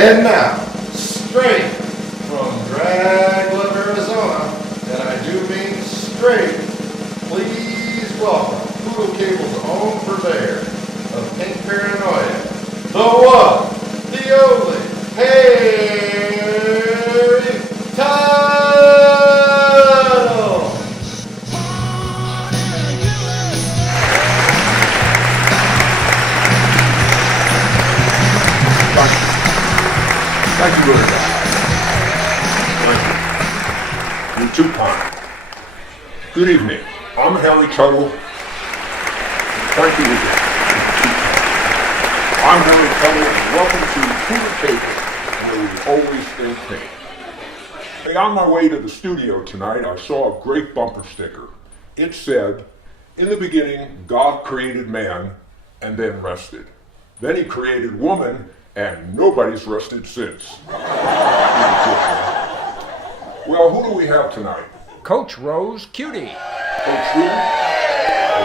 And now, straight from Dragler, Arizona, and I do mean straight, please welcome Poodle Cable's own purveyor of pink paranoia, the one, the only, Harry Tuttle! Thank you very much. Thank you. You're too kind. Good evening. I'm Harry Tuttle. Thank you again. I'm Harry Tuttle, and welcome to Poodle Cable, where we always think pink. Hey, on my way to the studio tonight, I saw a great bumper sticker. It said, "In the beginning, God created man, and then rested. Then he created woman, and nobody's rested since." Well, who do we have tonight? Coach Rose Cutie. Coach who?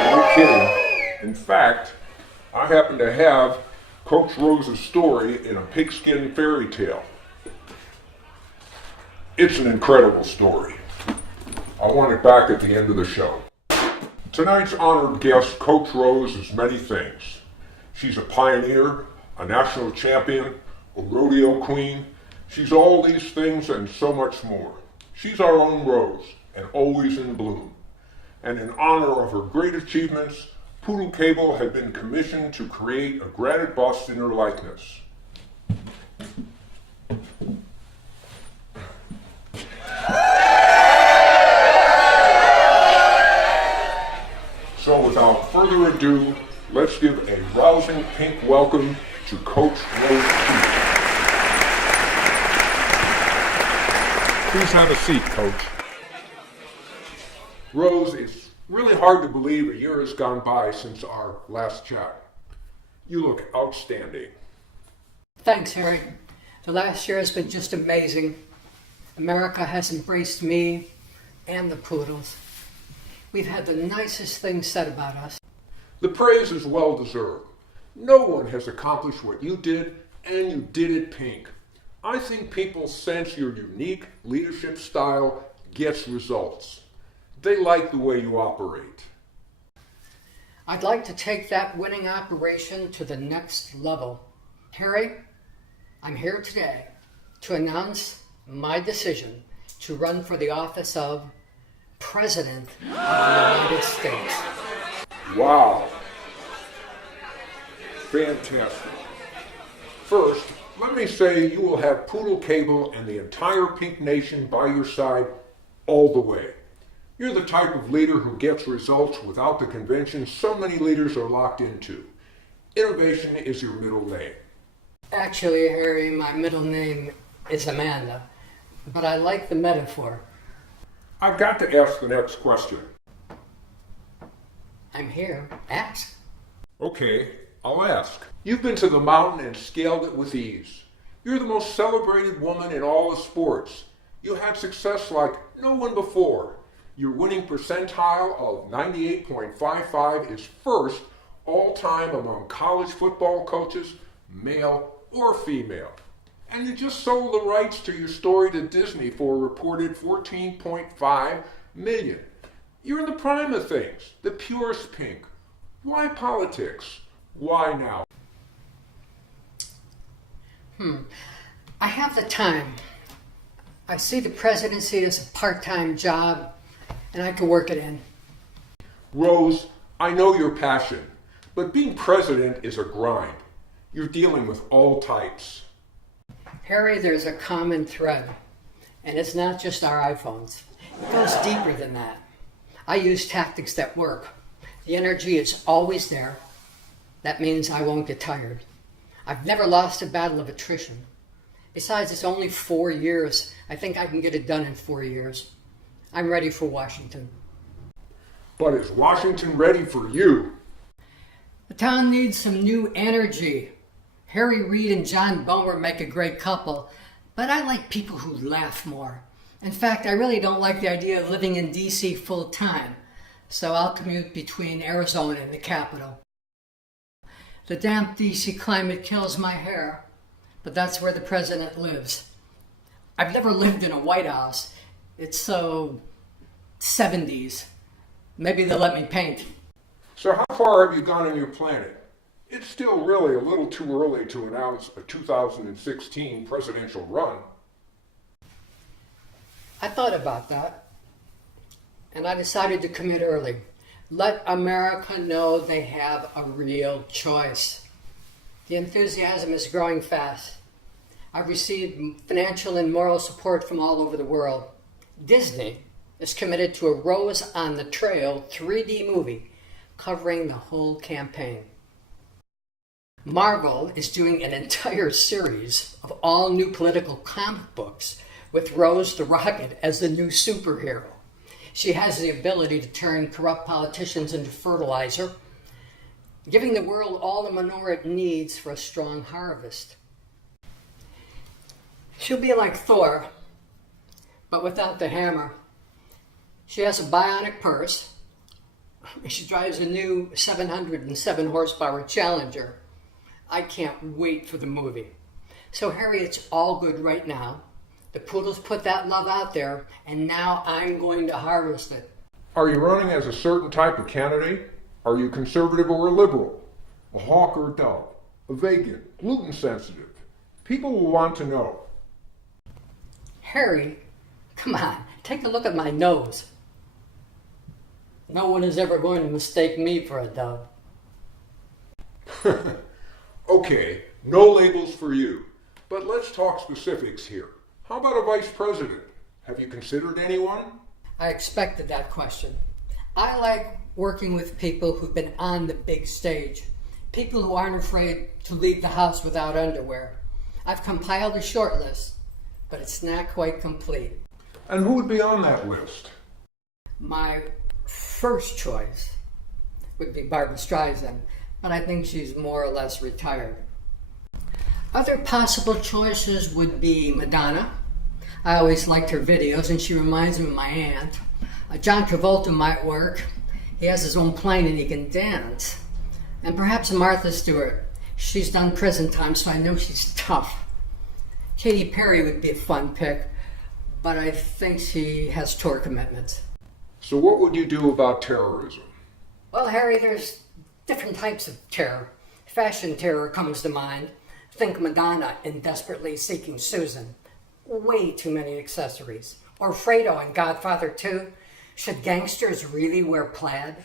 No kidding. In fact, I happen to have Coach Rose's story in a pigskin fairy tale. It's an incredible story. I want it back at the end of the show. Tonight's honored guest, Coach Rose, is many things. She's a pioneer, a national champion, a rodeo queen. She's all these things and so much more. She's our own Rose, and always in bloom. And in honor of her great achievements, Poodle Cable had been commissioned to create a granite bust in her likeness. So without further ado, let's give a rousing pink welcome to Coach Rose Cutie. Please have a seat, Coach. Rose, it's really hard to believe a year has gone by since our last chat. You look outstanding. Thanks, Harry. The last year has been just amazing. America has embraced me and the Poodles. We've had the nicest things said about us. The praise is well deserved. No one has accomplished what you did, and you did it pink. I think people sense your unique leadership style gets results. They like the way you operate. I'd like to take that winning operation to the next level. Harry, I'm here today to announce my decision to run for the office of President of the United States. Wow. Fantastic. First, let me say you will have Poodle Cable and the entire Pink Nation by your side all the way. You're the type of leader who gets results without the convention so many leaders are locked into. Innovation is your middle name. Actually, Harry, my middle name is Amanda, but I like the metaphor. I've got to ask the next question. I'm here. Ask. Okay, I'll ask. You've been to the mountain and scaled it with ease. You're the most celebrated woman in all of sports. You had success like no one before. Your winning percentile of 98.55 is first all-time among college football coaches, male or female. And you just sold the rights to your story to Disney for a reported $14.5 million. You're in the prime of things, the purest pink. Why politics? Why now? I have the time. I see the presidency as a part-time job, and I can work it in. Rose, I know your passion, but being president is a grind. You're dealing with all types. Harry, there's a common thread, and it's not just our iPhones. It goes deeper than that. I use tactics that work. The energy is always there. That means I won't get tired. I've never lost a battle of attrition. Besides, it's only 4 years. I think I can get it done in 4 years. I'm ready for Washington. But is Washington ready for you? The town needs some new energy. Harry Reid and John Boehmer make a great couple, but I like people who laugh more. In fact, I really don't like the idea of living in D.C. full time, so I'll commute between Arizona and the capital. The damp D.C. climate kills my hair, but that's where the president lives. I've never lived in a White House. It's so 70s. Maybe they'll let me paint. So how far have you gone on your planning? It's still really a little too early to announce a 2016 presidential run. I thought about that, and I decided to commit early. Let America know they have a real choice. The enthusiasm is growing fast. I've received financial and moral support from all over the world. Disney is committed to a Rose on the Trail 3D movie covering the whole campaign. Marvel is doing an entire series of all new political comic books with Rose the Rocket as the new superhero. She has the ability to turn corrupt politicians into fertilizer, giving the world all the manure it needs for a strong harvest. She'll be like Thor, but without the hammer. She has a bionic purse. She drives a new 707 horsepower Challenger. I can't wait for the movie. So Harry, it's all good right now. The Poodles put that love out there, and now I'm going to harvest it. Are you running as a certain type of candidate? Are you conservative or a liberal? A hawk or a dove? A vegan? Gluten sensitive? People will want to know. Harry, come on, take a look at my nose. No one is ever going to mistake me for a dove. Okay, no labels for you. But let's talk specifics here. How about a vice president? Have you considered anyone? I expected that question. I like working with people who've been on the big stage, people who aren't afraid to leave the house without underwear. I've compiled a short list, but it's not quite complete. And who would be on that list? My first choice would be Barbra Streisand, but I think she's more or less retired. Other possible choices would be Madonna. I always liked her videos, and she reminds me of my aunt. John Travolta might work. He has his own plane and he can dance. And perhaps Martha Stewart. She's done prison time, so I know she's tough. Katy Perry would be a fun pick, but I think she has tour commitments. So what would you do about terrorism? Well, Harry, there's different types of terror. Fashion terror comes to mind. Think Madonna in Desperately Seeking Susan. Way too many accessories. Or Fredo in Godfather 2. Should gangsters really wear plaid?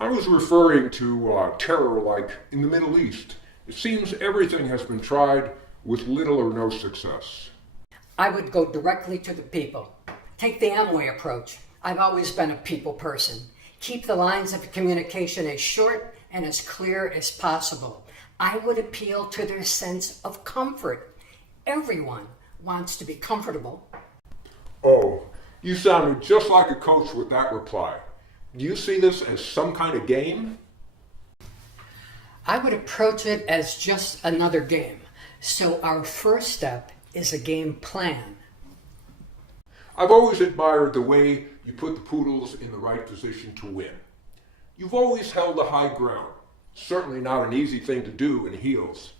I was referring to terror like in the Middle East. It seems everything has been tried with little or no success. I would go directly to the people. Take the Amway approach. I've always been a people person. Keep the lines of communication as short and as clear as possible. I would appeal to their sense of comfort. Everyone wants to be comfortable. Oh, you sounded just like a coach with that reply. Do you see this as some kind of game? I would approach it as just another game. So our first step is a game plan. I've always admired the way you put the Poodles in the right position to win. You've always held a high ground. Certainly not an easy thing to do in heels.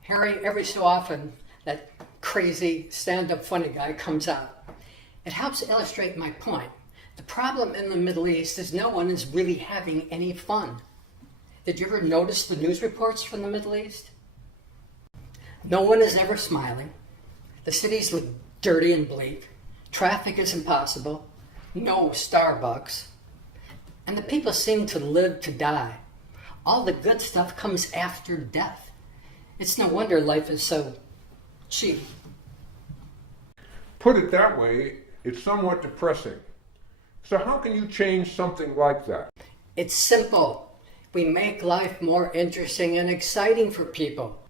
Harry, every so often, that crazy stand-up funny guy comes out. It helps illustrate my point. The problem in the Middle East is no one is really having any fun. Did you ever notice the news reports from the Middle East? No one is ever smiling. The cities look dirty and bleak. Traffic is impossible. No Starbucks. And the people seem to live to die. All the good stuff comes after death. It's no wonder life is so cheap. Put it that way, it's somewhat depressing. So how can you change something like that? It's simple. We make life more interesting and exciting for people.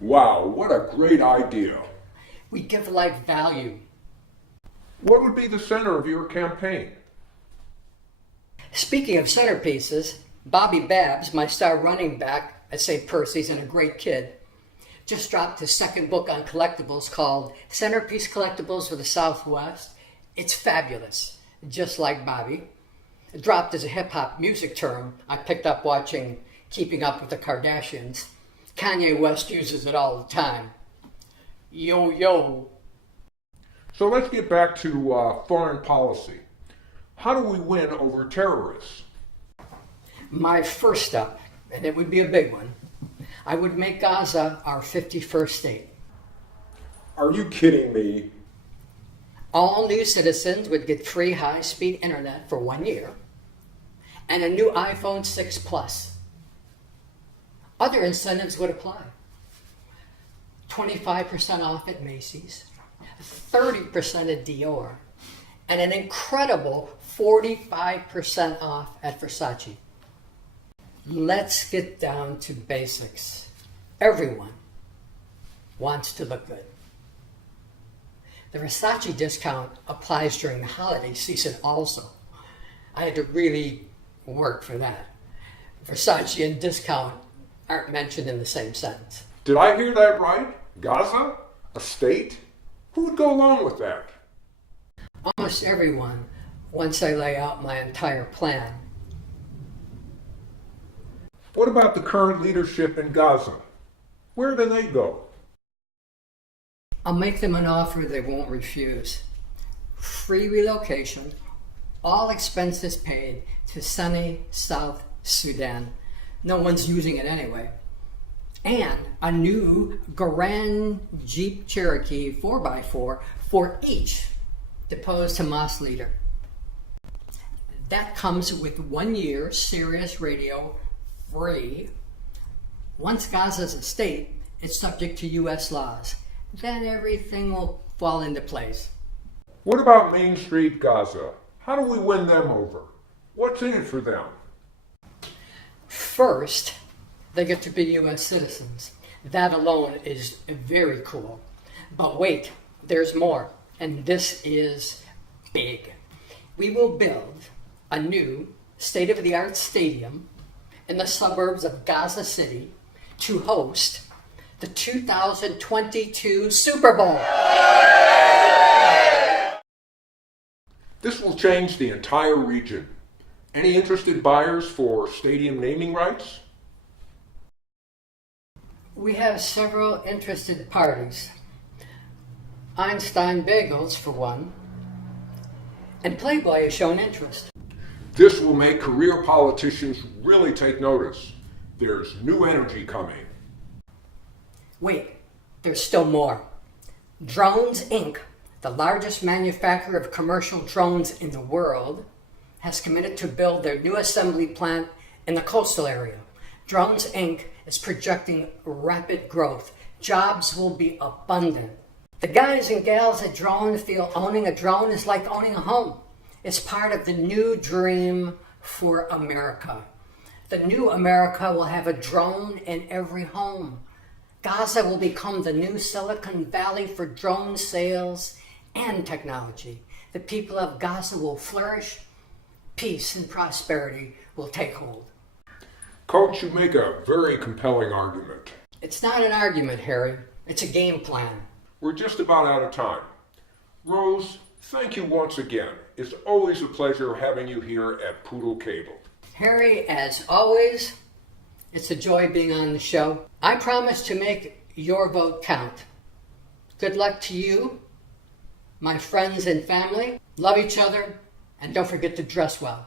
Wow, what a great idea. We give life value. What would be the center of your campaign? Speaking of centerpieces, Bobby Babs, my star running back at St. Percy's and a great kid, just dropped his second book on collectibles called Centerpiece Collectibles for the Southwest. It's fabulous, just like Bobby. It dropped as a hip-hop music term I picked up watching Keeping Up with the Kardashians. Kanye West uses it all the time. Yo, yo. So let's get back to foreign policy. How do we win over terrorists? My first step, and it would be a big one, I would make Gaza our 51st state. Are you kidding me? All new citizens would get free high-speed internet for 1 year and a new iPhone 6 Plus. Other incentives would apply. 25% off at Macy's, 30% at Dior, and an incredible 45% off at Versace. Let's get down to basics. Everyone wants to look good. The Versace discount applies during the holiday season also. I had to really work for that. Versace and discount aren't mentioned in the same sentence. Did I hear that right? Gaza? A state? Who would go along with that? Almost everyone, once I lay out my entire plan. What about the current leadership in Gaza? Where do they go? I'll make them an offer they won't refuse. Free relocation, all expenses paid to sunny South Sudan. No one's using it anyway. And a new Grand Jeep Cherokee 4x4 for each deposed Hamas leader. That comes with 1 year Sirius radio free. Once Gaza's a state, it's subject to U.S. laws. Then everything will fall into place. What about Main Street Gaza? How do we win them over? What's in it for them? First, they get to be U.S. citizens. That alone is very cool. But wait, there's more, and this is big. We will build a new state-of-the-art stadium in the suburbs of Gaza City to host the 2022 Super Bowl. This will change the entire region. Any interested buyers for stadium naming rights? We have several interested parties. Einstein Bagels, for one, and Playboy has shown interest. This will make career politicians really take notice. There's new energy coming. Wait, there's still more. Drones Inc., the largest manufacturer of commercial drones in the world, has committed to build their new assembly plant in the coastal area. Drones Inc. is projecting rapid growth. Jobs will be abundant. The guys and gals at Drone feel owning a drone is like owning a home. It's part of the new dream for America. The new America will have a drone in every home. Gaza will become the new Silicon Valley for drone sales and technology. The people of Gaza will flourish. Peace and prosperity will take hold. Coach, you make a very compelling argument. It's not an argument, Harry. It's a game plan. We're just about out of time. Rose, thank you once again. It's always a pleasure having you here at Poodle Cable. Harry, as always, it's a joy being on the show. I promise to make your vote count. Good luck to you, my friends and family. Love each other, and don't forget to dress well.